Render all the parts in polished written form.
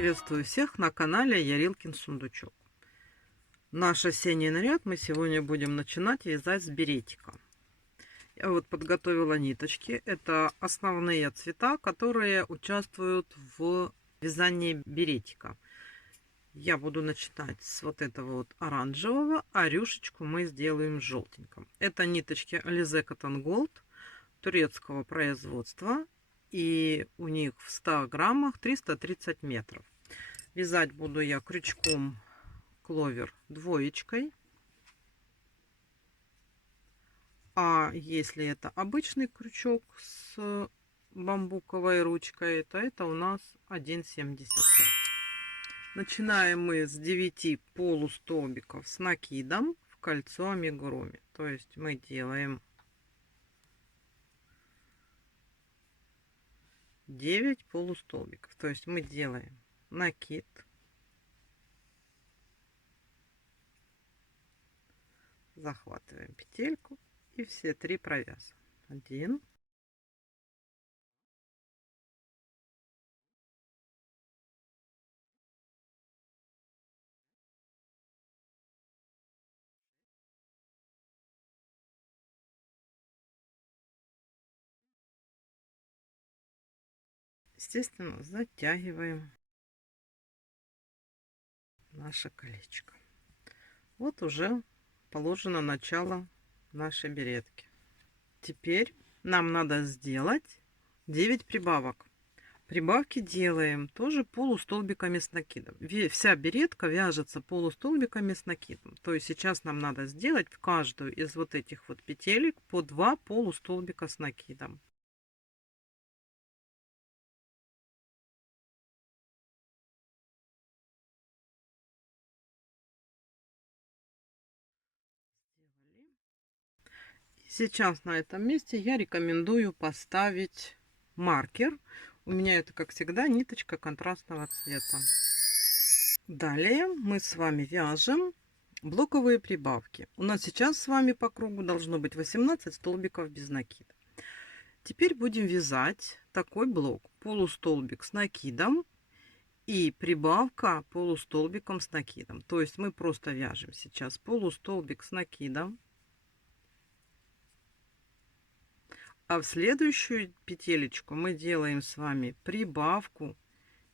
Приветствую всех на канале Ярилкин Сундучок. Наш осенний наряд мы сегодня будем начинать вязать с беретика. Я вот подготовила ниточки. Это основные цвета, которые участвуют в вязании беретика. Я буду начинать с вот этого вот оранжевого, а рюшечку мы сделаем желтеньким. Это ниточки Alize Cotton Gold турецкого производства. И у них в 100 граммах 330 метров. Вязать буду я крючком кловер двоечкой. А если это обычный крючок с бамбуковой ручкой, то это у нас 1,75. Начинаем мы с 9 полустолбиков с накидом в кольцо амигуруми. То есть мы делаем 9 полустолбиков. То есть мы делаем накид, захватываем петельку и все 3 провязываем. 1, естественно, затягиваем наше колечко. Вот уже положено начало нашей беретки. Теперь нам надо сделать 9 прибавок. Прибавки делаем тоже полустолбиками с накидом. Вся беретка вяжется полустолбиками с накидом. То есть сейчас нам надо сделать в каждую из вот этих вот петелек по 2 полустолбика с накидом. Сейчас на этом месте я рекомендую поставить маркер. У меня это, как всегда, ниточка контрастного цвета. Далее мы с вами вяжем блоковые прибавки. У нас сейчас с вами по кругу должно быть 18 столбиков без накида. Теперь будем вязать такой блок. Полустолбик с накидом и прибавка полустолбиком с накидом. То есть мы просто вяжем сейчас полустолбик с накидом. А в следующую петелечку мы делаем с вами прибавку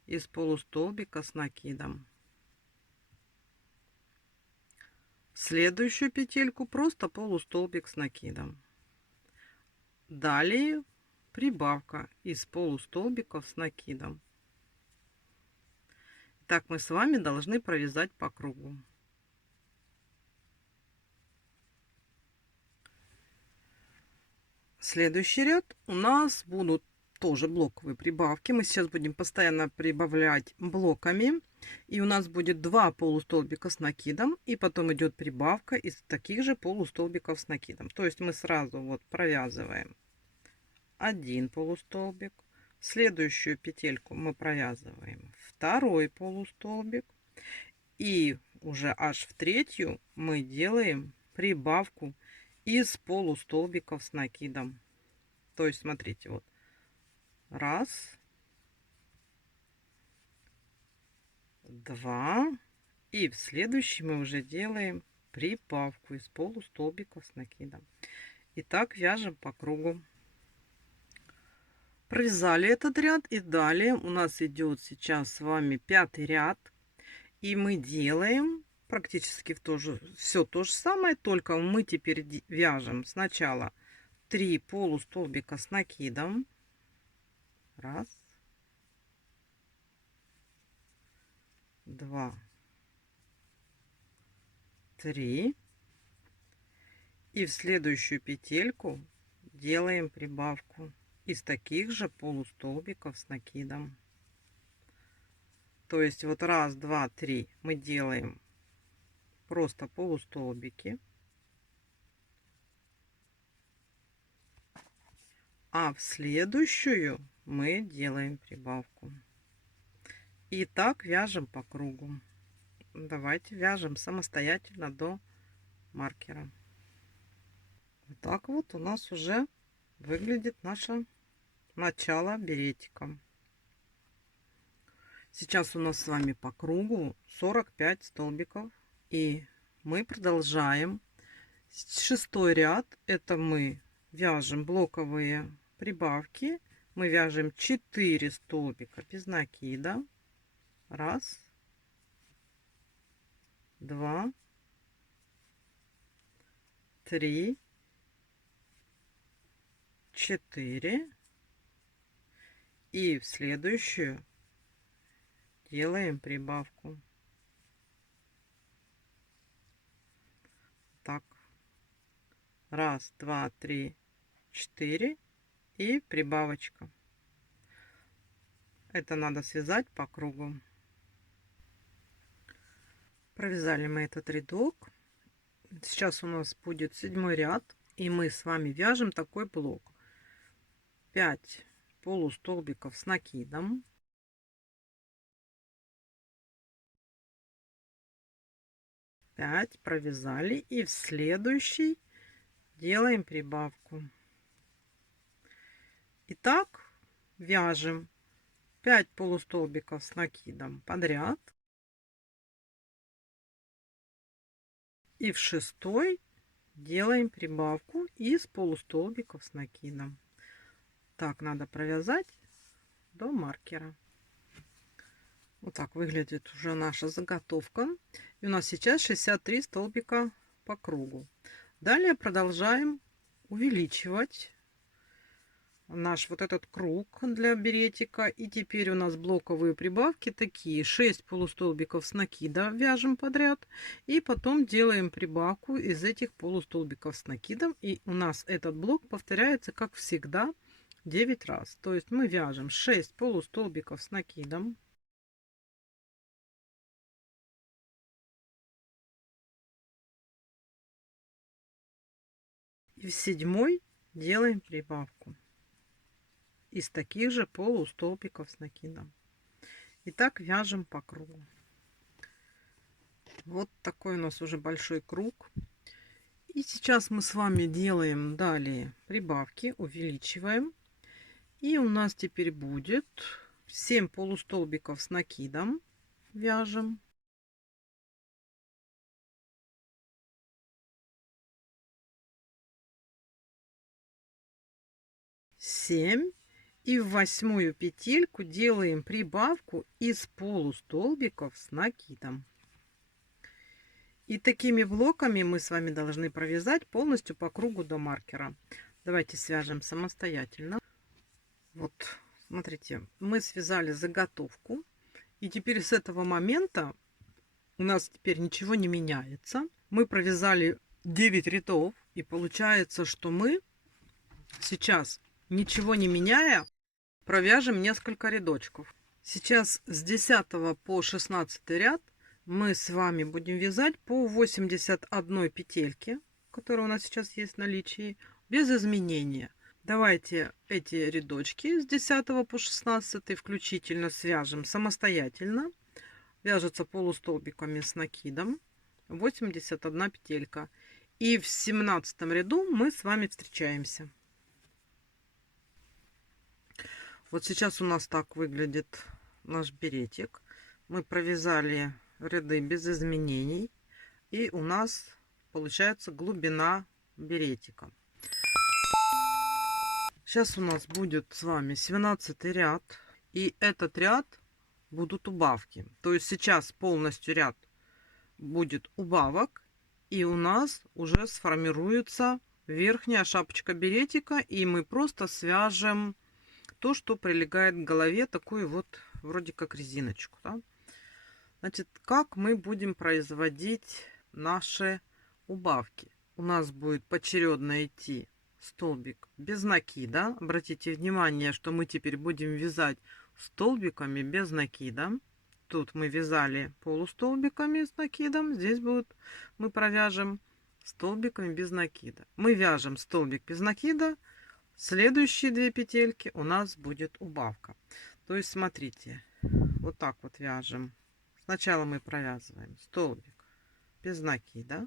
из полустолбика с накидом. В следующую петельку просто полустолбик с накидом. Далее прибавка из полустолбиков с накидом. Так мы с вами должны провязать по кругу. Следующий ряд у нас будут тоже блоковые прибавки. Мы сейчас будем постоянно прибавлять блоками. И у нас будет 2 полустолбика с накидом. И потом идет прибавка из таких же полустолбиков с накидом. То есть мы сразу вот провязываем 1 полустолбик. Следующую петельку мы провязываем 2 полустолбик. И уже аж в третью мы делаем прибавку из полустолбиков с накидом. То есть смотрите, вот раз, два, и в следующий мы уже делаем прибавку из полустолбиков с накидом. И так вяжем по кругу. Провязали этот ряд, и далее у нас идет сейчас с вами 5-й ряд, и мы делаем практически все то же самое, только мы теперь вяжем сначала 3 полустолбика с накидом. Раз, два, 3. И в следующую петельку делаем прибавку из таких же полустолбиков с накидом. То есть вот раз, два, 3 мы делаем просто полустолбики. А в следующую мы делаем прибавку. И так вяжем по кругу. Давайте вяжем самостоятельно до маркера. Вот так вот у нас уже выглядит наше начало беретика. Сейчас у нас с вами по кругу 45 столбиков. И мы продолжаем. Шестой ряд. Это мы вяжем блоковые прибавки. Мы вяжем 4 столбика без накида. Раз, два, три, 4. И в следующую делаем прибавку. Так. Раз, два, три, 4. И прибавочка. Это надо связать по кругу. Провязали мы этот рядок. Сейчас у нас будет 7 ряд. И мы с вами вяжем такой блок. 5 полустолбиков с накидом. 5 провязали. И в следующий делаем прибавку. Итак, вяжем 5 полустолбиков с накидом подряд. И в шестой делаем прибавку из полустолбиков с накидом. Так надо провязать до маркера. Вот так выглядит уже наша заготовка. И у нас сейчас 63 столбика по кругу. Далее продолжаем увеличивать наш вот этот круг для беретика. И теперь у нас блоковые прибавки такие: 6 полустолбиков с накида вяжем подряд, и потом делаем прибавку из этих полустолбиков с накидом. И у нас этот блок повторяется, как всегда, 9 раз. То есть мы вяжем 6 полустолбиков с накидом, и в седьмой делаем прибавку из таких же полустолбиков с накидом. И так вяжем по кругу. Вот такой у нас уже большой круг. И сейчас мы с вами делаем далее прибавки, увеличиваем. И у нас теперь будет 7 полустолбиков с накидом вяжем. Семь. И в 8-ю петельку делаем прибавку из полустолбиков с накидом. И такими блоками мы с вами должны провязать полностью по кругу до маркера. Давайте свяжем самостоятельно. Вот, смотрите, мы связали заготовку. И теперь с этого момента у нас теперь ничего не меняется. Мы провязали 9 рядов. И получается, что мы сейчас, ничего не меняя, провяжем несколько рядочков. Сейчас с 10 по 16 ряд мы с вами будем вязать по 81 петельке, которая у нас сейчас есть в наличии, без изменения. Давайте эти рядочки с 10 по 16 включительно свяжем самостоятельно. Вяжется полустолбиками с накидом 81 петелька. И в 17 ряду мы с вами встречаемся. Вот сейчас у нас так выглядит наш беретик. Мы провязали ряды без изменений. И у нас получается глубина беретика. Сейчас у нас будет с вами 17 ряд. И этот ряд будут убавки. То есть сейчас полностью ряд будет убавок. И у нас уже сформируется верхняя шапочка беретика. И мы просто свяжем то, что прилегает к голове, такую вот вроде как резиночку. Да? Значит, как мы будем производить наши убавки? У нас будет поочередно идти столбик без накида. Обратите внимание, что мы теперь будем вязать столбиками без накида. Тут мы вязали полустолбиками с накидом. Здесь будет мы провяжем столбиками без накида. Мы вяжем столбик без накида. Следующие 2 петельки у нас будет убавка. То есть смотрите, вот так вот вяжем. Сначала мы провязываем столбик без накида.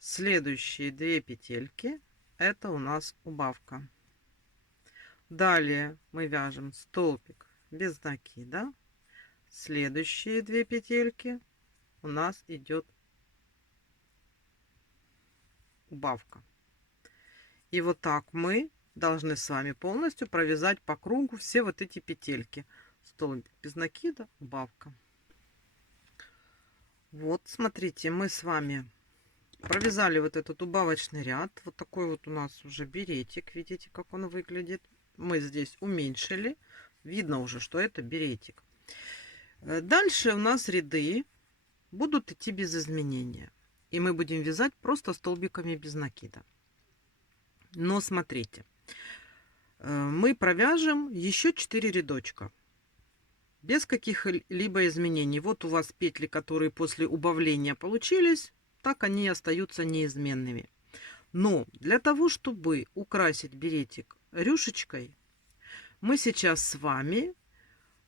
Следующие 2 петельки это у нас убавка. Далее мы вяжем столбик без накида. следующие 2 петельки у нас идет убавка. И вот так мы должны с вами полностью провязать по кругу все вот эти петельки. Столбик без накида, убавка. Вот, смотрите, мы с вами провязали вот этот убавочный ряд. Вот такой вот у нас уже беретик. Видите, как он выглядит. Мы здесь уменьшили. Видно уже, что это беретик. Дальше у нас ряды будут идти без изменения. И мы будем вязать просто столбиками без накида. Но смотрите, мы провяжем еще 4 рядочка. Без каких-либо изменений. Вот у вас петли, которые после убавления получились, так они и остаются неизменными. Но для того, чтобы украсить беретик рюшечкой, мы сейчас с вами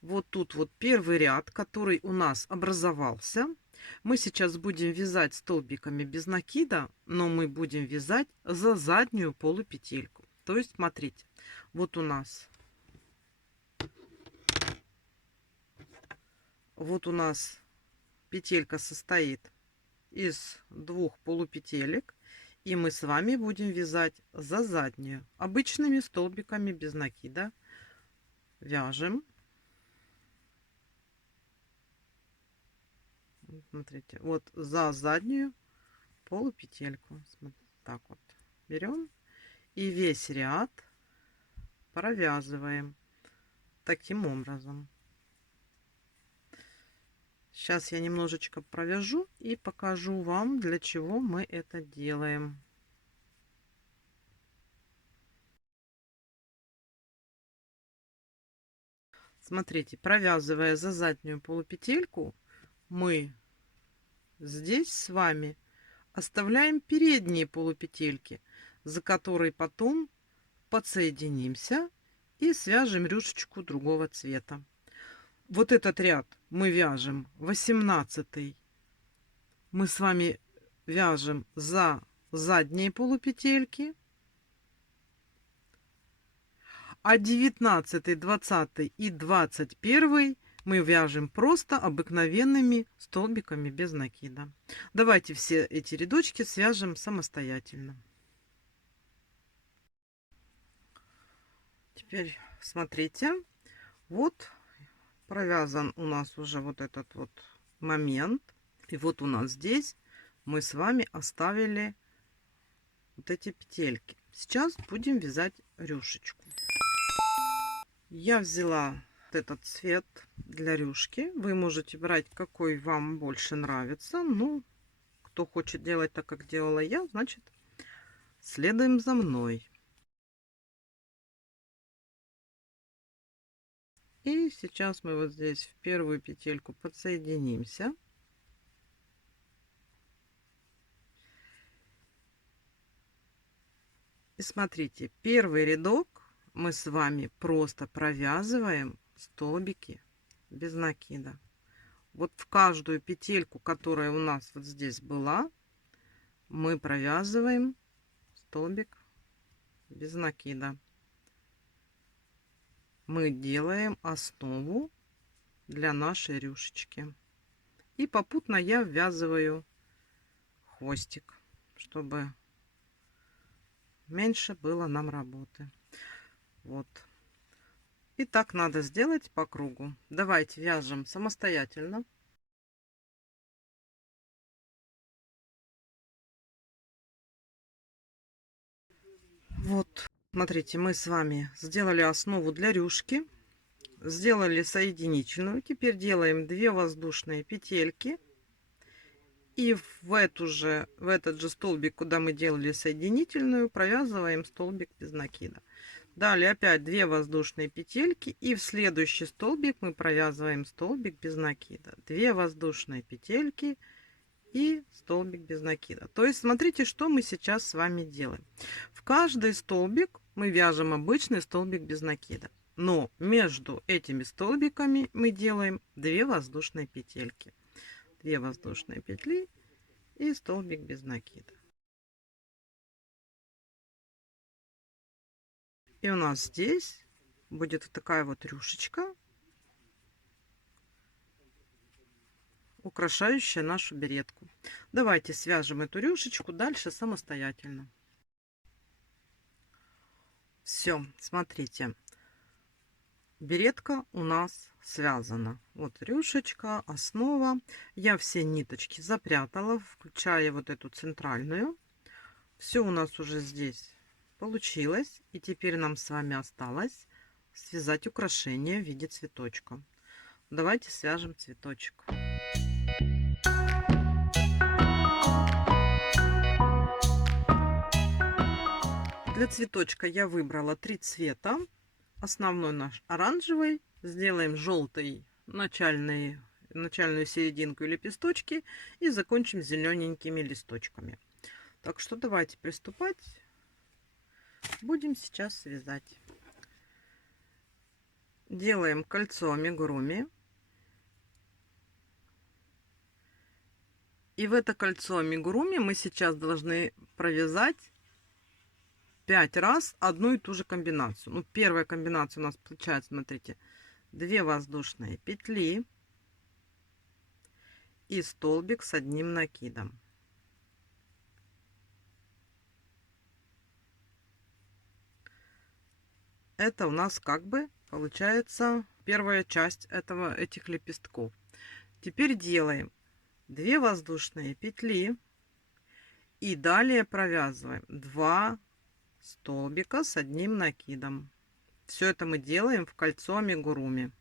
вот тут вот первый ряд, который у нас образовался, мы сейчас будем вязать столбиками без накида, но мы будем вязать за заднюю полупетельку. То есть, смотрите, вот у нас петелька состоит из 2 полупетелек, и мы с вами будем вязать за заднюю обычными столбиками без накида. Вяжем. Смотрите, вот за заднюю полупетельку. Так вот берем и весь ряд провязываем таким образом. Сейчас я немножечко провяжу и покажу вам, для чего мы это делаем. Смотрите, провязывая за заднюю полупетельку, мы здесь с вами оставляем передние полупетельки, за которые потом подсоединимся и свяжем рюшечку другого цвета. Вот этот ряд мы вяжем 18-й. Мы с вами вяжем за задние полупетельки. А 19, 20 и 21 мы вяжем просто обыкновенными столбиками без накида. Давайте все эти рядочки свяжем самостоятельно. Теперь смотрите, вот провязан у нас уже вот этот вот момент. И вот у нас здесь мы с вами оставили вот эти петельки. Сейчас будем вязать рюшечку. Я взяла вот этот цвет для рюшки. Вы можете брать, какой вам больше нравится. Ну, кто хочет делать так, как делала я, значит, следуем за мной. И сейчас мы вот здесь в первую петельку подсоединимся. И смотрите, первый рядок мы с вами просто провязываем столбики без накида. Вот в каждую петельку, которая у нас вот здесь была, мы провязываем столбик без накида. Мы делаем основу для нашей рюшечки. И попутно я ввязываю хвостик, чтобы меньше было нам работы. Вот. И так надо сделать по кругу. Давайте вяжем самостоятельно. Вот, смотрите, мы с вами сделали основу для рюшки, сделали соединительную. Теперь делаем 2 воздушные петельки. И в этот же столбик, куда мы делали соединительную, провязываем столбик без накида. Далее опять 2 воздушные петельки, и в следующий столбик мы провязываем столбик без накида. 2 воздушные петельки и столбик без накида. То есть смотрите, что мы сейчас с вами делаем. В каждый столбик мы вяжем обычный столбик без накида, но между этими столбиками мы делаем 2 воздушные петельки. 2 воздушные петли и столбик без накида. И у нас здесь будет вот такая вот рюшечка. украшающая нашу беретку. Давайте свяжем эту рюшечку дальше самостоятельно. Все, смотрите, беретка у нас связана. Вот рюшечка, основа. Я все ниточки запрятала, включая вот эту центральную. Все у нас уже здесь получилось. И теперь нам с вами осталось связать украшение в виде цветочка. Давайте свяжем цветочек. Для цветочка я выбрала 3 цвета. Основной наш оранжевый. Сделаем желтый начальную серединку и лепесточки. И закончим зелененькими листочками. Так что давайте приступать. Будем сейчас связать. Делаем кольцо амигуруми. И в это кольцо амигуруми мы сейчас должны провязать 5 раз одну и ту же комбинацию. Ну, первая комбинация у нас получается, смотрите, 2 воздушные петли и столбик с одним накидом. Это у нас как бы получается первая часть этих лепестков. Теперь делаем 2 воздушные петли и далее провязываем 2 столбика с одним накидом. Все это мы делаем в кольцо амигуруми.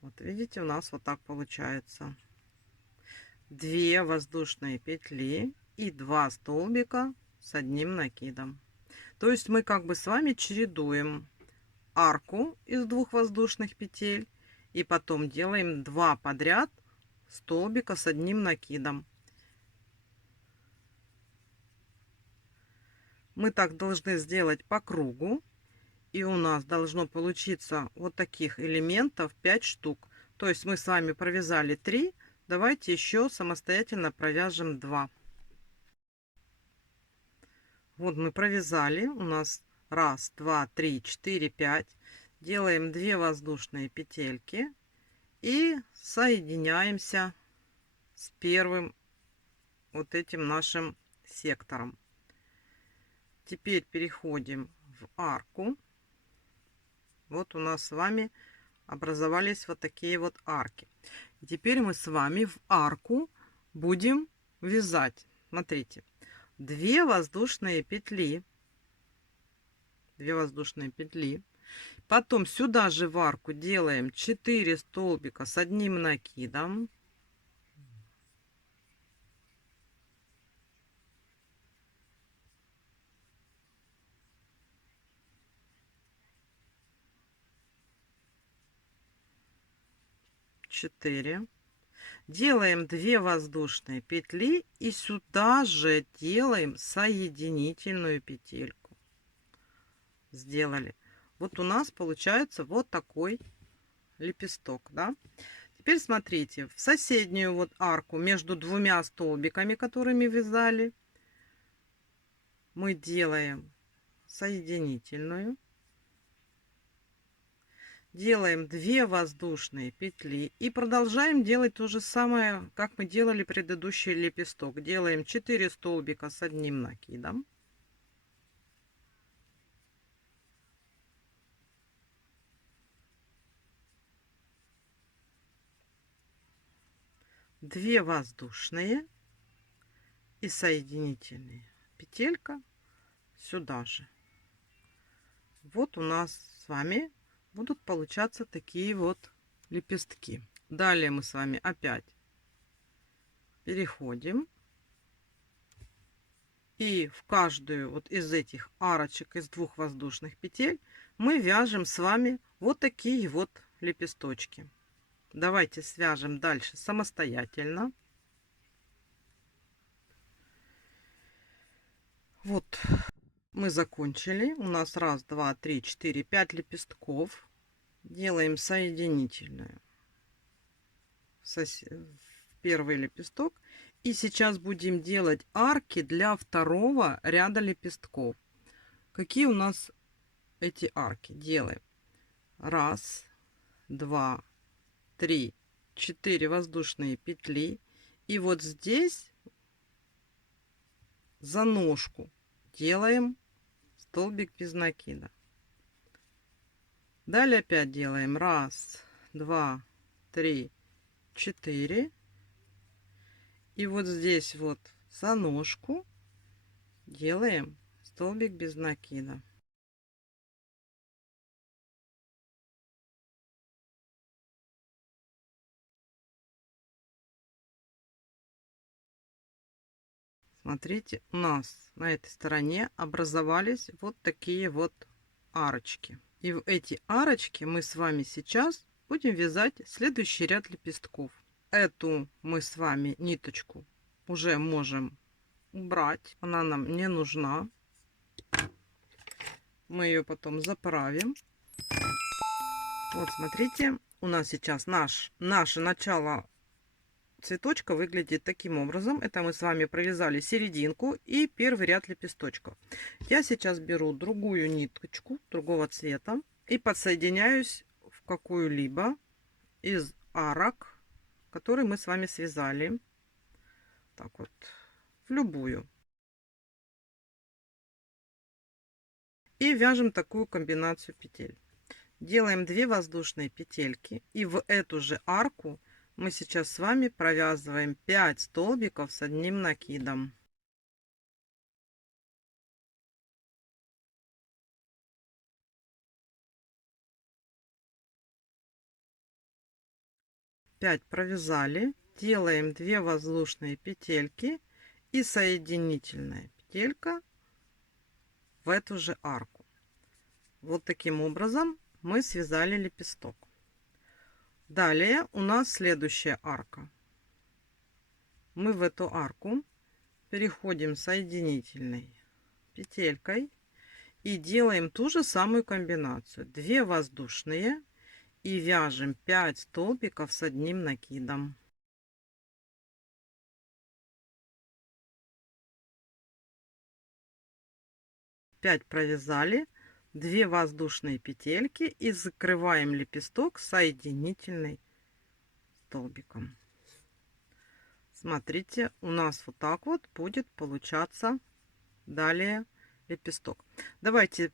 Вот видите, у нас вот так получается. 2 воздушные петли и 2 столбика с одним накидом. То есть мы как бы с вами чередуем арку из 2 воздушных петель и потом делаем 2 подряд столбика с одним накидом. Мы так должны сделать по кругу. И у нас должно получиться вот таких элементов 5 штук. То есть мы с вами провязали 3. Давайте еще самостоятельно провяжем 2. Вот мы провязали. У нас 1, 2, 3, 4, 5. Делаем 2 воздушные петельки. И соединяемся с первым вот этим нашим сектором. Теперь переходим в арку. Вот у нас с вами образовались вот такие вот арки. И теперь мы с вами в арку будем вязать. Смотрите, 2 воздушные петли. 2 воздушные петли. Потом сюда же в арку делаем 4 столбика с одним накидом. Делаем 2 воздушные петли и сюда же делаем соединительную петельку. Сделали. Вот у нас получается вот такой лепесток, да? Теперь смотрите, в соседнюю вот арку между 2 столбиками, которыми вязали, мы делаем соединительную. Делаем 2 воздушные петли и продолжаем делать то же самое, как мы делали предыдущий лепесток. Делаем 4 столбика с одним накидом. Две воздушные и соединительные петелька сюда же. Вот у нас с вами будут получаться такие вот лепестки. Далее мы с вами опять переходим и в каждую вот из этих арочек из 2 воздушных петель мы вяжем с вами вот такие вот лепесточки. Давайте свяжем дальше самостоятельно. Вот мы закончили. У нас 1, 2, 3, 4, 5 лепестков. Делаем соединительную в первый лепесток. И сейчас будем делать арки для второго ряда лепестков. Какие у нас эти арки. Делаем 1, 2, 3, 4 воздушные петли. И вот здесь за ножку делаем столбик без накида. Далее опять делаем 1, 2, 3, 4. И вот здесь вот за ножку делаем столбик без накида. Смотрите, у нас на этой стороне образовались вот такие вот арочки. И в эти арочки мы с вами сейчас будем вязать следующий ряд лепестков. Эту мы с вами ниточку уже можем убрать. Она нам не нужна. Мы ее потом заправим. Вот смотрите, у нас сейчас наше начало цветочка выглядит таким образом. Это мы с вами провязали серединку и первый ряд лепесточков. Я сейчас беру другую ниточку другого цвета и подсоединяюсь в какую-либо из арок, которые мы с вами связали. Так вот, в любую. И вяжем такую комбинацию петель. Делаем 2 воздушные петельки, и в эту же арку мы сейчас с вами провязываем 5 столбиков с одним накидом. Пять провязали, делаем 2 воздушные петельки и соединительная петелька в эту же арку. Вот таким образом мы связали лепесток. Далее у нас следующая арка. Мы в эту арку переходим соединительной петелькой и делаем ту же самую комбинацию. 2 воздушные и вяжем 5 столбиков с одним накидом. Пять провязали, 2 воздушные петельки и закрываем лепесток соединительной столбиком. Смотрите, у нас вот так вот будет получаться далее лепесток. Давайте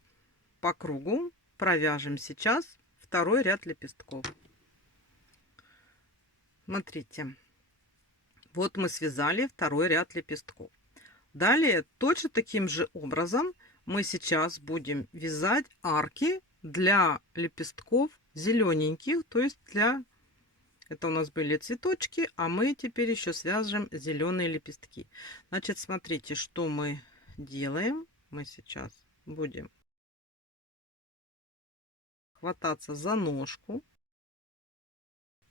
по кругу провяжем сейчас второй ряд лепестков. Смотрите, вот мы связали второй ряд лепестков. Далее точно таким же образом мы сейчас будем вязать арки для лепестков зелененьких, то есть для... Это у нас были цветочки, а мы теперь еще свяжем зеленые лепестки. Значит, смотрите, что мы делаем. Мы сейчас будем хвататься за ножку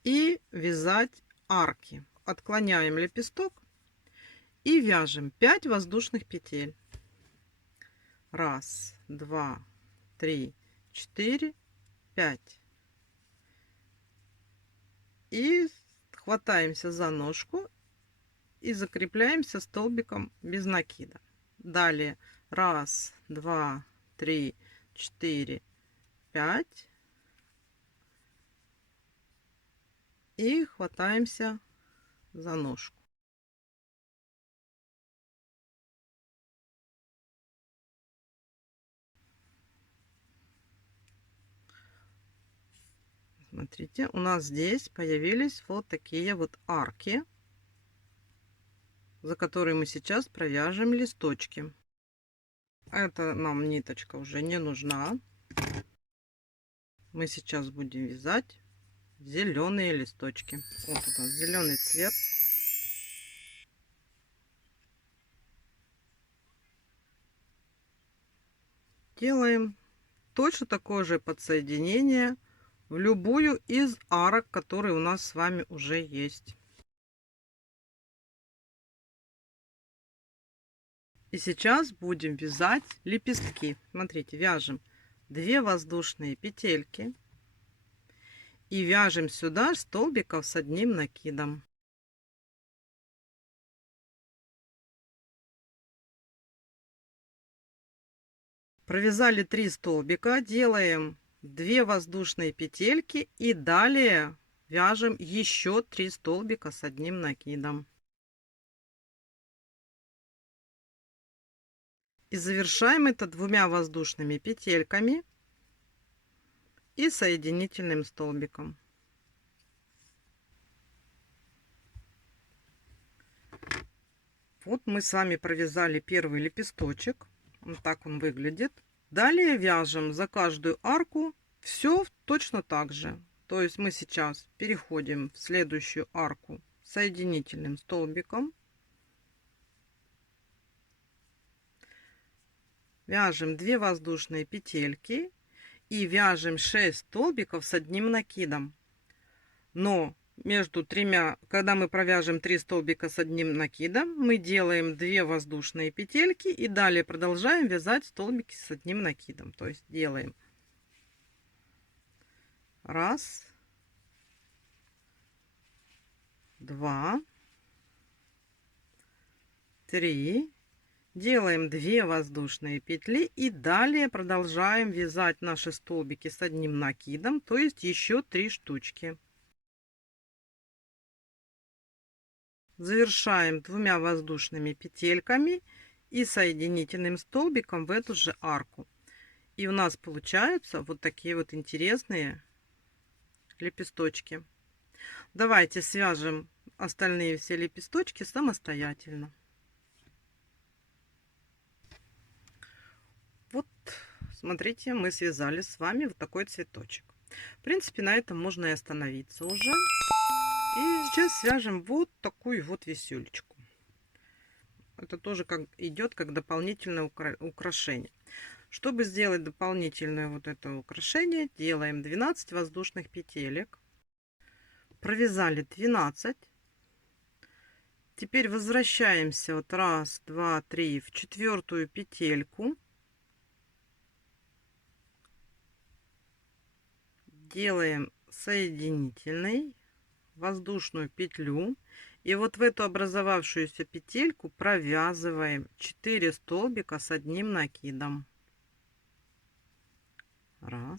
и вязать арки. Отклоняем лепесток и вяжем 5 воздушных петель. 1, 2, 3, 4, 5. И хватаемся за ножку и закрепляемся столбиком без накида. Далее 1, 2, 3, 4, 5. И хватаемся за ножку. Смотрите, у нас здесь появились вот такие вот арки, за которые мы сейчас провяжем листочки. Это нам ниточка уже не нужна. Мы сейчас будем вязать зеленые листочки. Вот у нас зеленый цвет. Делаем точно такое же подсоединение в любую из арок, которые у нас с вами уже есть. И сейчас будем вязать лепестки. Смотрите, вяжем 2 воздушные петельки и вяжем сюда столбиков с одним накидом. Провязали 3 столбика, делаем 2 воздушные петельки и далее вяжем еще 3 столбика с одним накидом. И завершаем это 2 воздушными петельками и соединительным столбиком. Вот мы с вами провязали первый лепесточек. Вот так он выглядит. Далее вяжем за каждую арку все точно так же. То есть мы сейчас переходим в следующую арку соединительным столбиком. Вяжем 2 воздушные петельки и вяжем 6 столбиков с одним накидом. Но между тремя, когда мы провяжем 3 столбика с одним накидом, мы делаем 2 воздушные петельки и далее продолжаем вязать столбики с одним накидом. То есть делаем 1, 2, 3. Делаем 2 воздушные петли и далее продолжаем вязать наши столбики с одним накидом, то есть еще 3 штучки. Завершаем 2 воздушными петельками и соединительным столбиком в эту же арку. И у нас получаются вот такие вот интересные лепесточки. Давайте свяжем остальные все лепесточки самостоятельно. Вот, смотрите, мы связали с вами вот такой цветочек. В принципе, на этом можно и остановиться уже. И сейчас свяжем вот такую вот висюлечку. Это тоже как идет как дополнительное украшение. Чтобы сделать дополнительное вот это украшение, делаем 12 воздушных петелек. Провязали 12. Теперь возвращаемся вот 1, 2, 3 в 4-ю петельку. Делаем соединительный, воздушную петлю. И вот в эту образовавшуюся петельку провязываем 4 столбика с одним накидом. 1,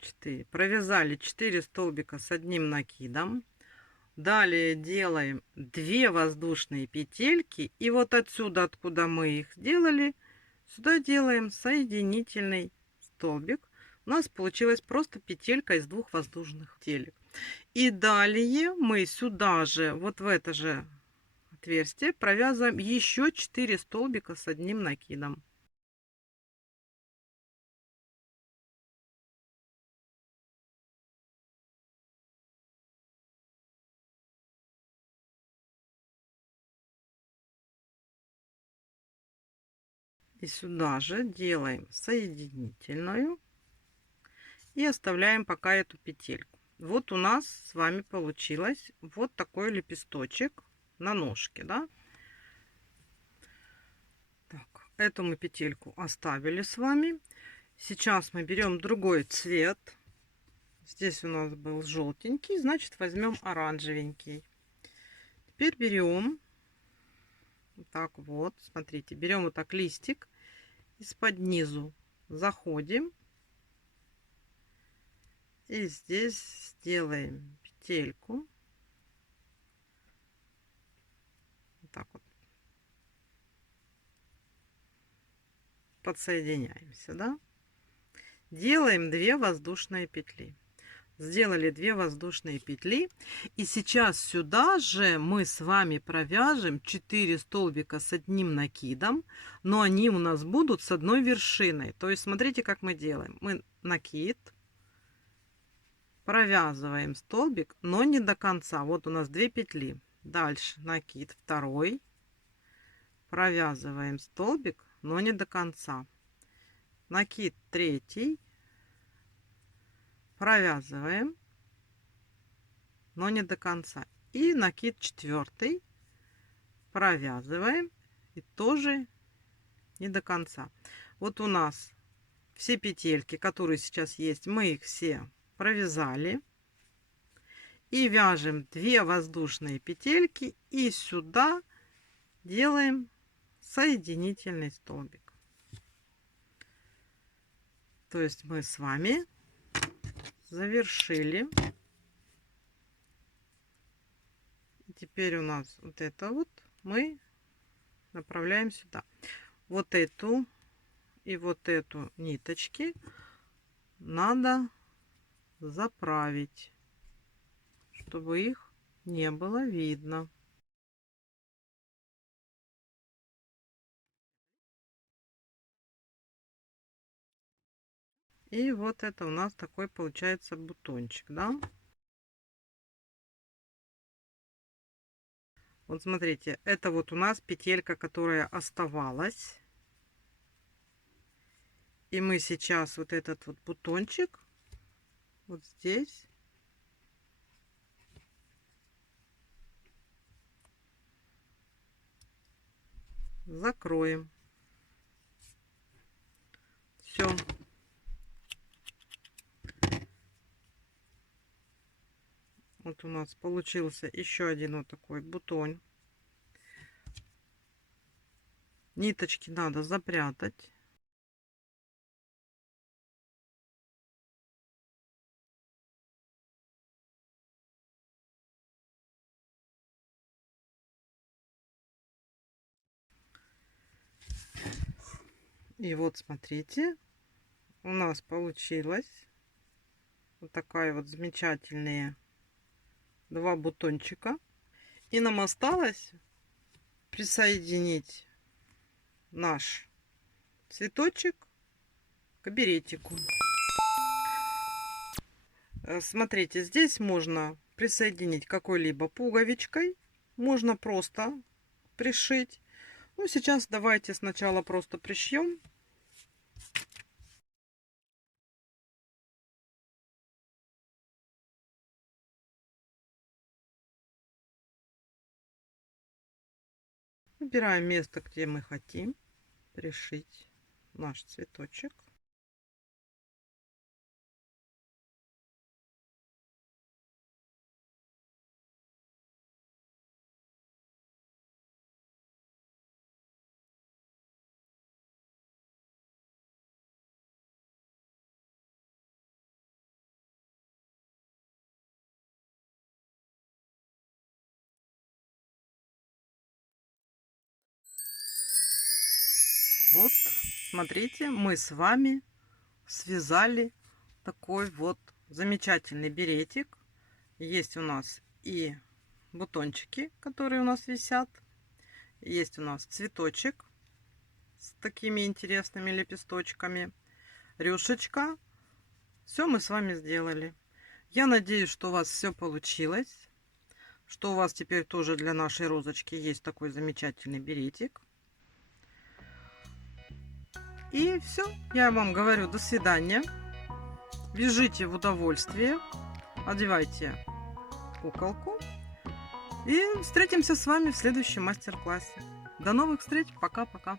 4. Провязали 4 столбика с одним накидом. Далее делаем 2 воздушные петельки. И вот отсюда, откуда мы их делали, сюда делаем соединительный столбик. У нас получилась просто петелька из 2 воздушных петелек. И далее мы сюда же, вот в это же отверстие, провязываем еще 4 столбика с одним накидом. И сюда же делаем соединительную и оставляем пока эту петельку. Вот у нас с вами получилось вот такой лепесточек на ножке, да? Так, эту мы петельку оставили с вами. Сейчас мы берем другой цвет. Здесь у нас был желтенький, значит возьмем оранжевенький. Теперь берем вот так вот, смотрите, берем вот так листик, из-под низу заходим и здесь сделаем петельку. Вот так вот. Подсоединяемся, да? Делаем 2 воздушные петли. Сделали 2 воздушные петли. И сейчас сюда же мы с вами провяжем 4 столбика с одним накидом, но они у нас будут с одной вершиной. То есть смотрите, как мы делаем. Мы накид, провязываем столбик, но не до конца. Вот у нас 2 петли. Дальше накид второй, провязываем столбик, но не до конца. Накид третий, провязываем, но не до конца. И накид 4 провязываем и тоже не до конца. Вот у нас все петельки, которые сейчас есть, мы их все провязали. И вяжем 2 воздушные петельки и сюда делаем соединительный столбик. То есть мы с вами завершили. И теперь у нас вот это вот мы направляем сюда. Вот эту и вот эту ниточки надо заправить, чтобы их не было видно. И вот это у нас такой получается бутончик, да? Вот смотрите, это вот у нас петелька, которая оставалась. И мы сейчас вот этот вот бутончик вот здесь закроем. Все. Вот у нас получился еще один вот такой бутон. Ниточки надо запрятать. И вот смотрите, у нас получилось вот такая вот замечательные 2 бутончика. И нам осталось присоединить наш цветочек к беретику. Смотрите, здесь можно присоединить какой-либо пуговичкой, можно просто пришить. Ну, сейчас давайте сначала просто пришьем. Выбираем место, где мы хотим пришить наш цветочек. Вот, смотрите, мы с вами связали такой вот замечательный беретик. Есть у нас и бутончики, которые у нас висят. Есть у нас цветочек с такими интересными лепесточками. Рюшечка. Все мы с вами сделали. Я надеюсь, что у вас все получилось. Что у вас теперь тоже для нашей розочки есть такой замечательный беретик. И все. Я вам говорю до свидания. Вяжите в удовольствие. Одевайте куколку. И встретимся с вами в следующем мастер-классе. До новых встреч. Пока-пока.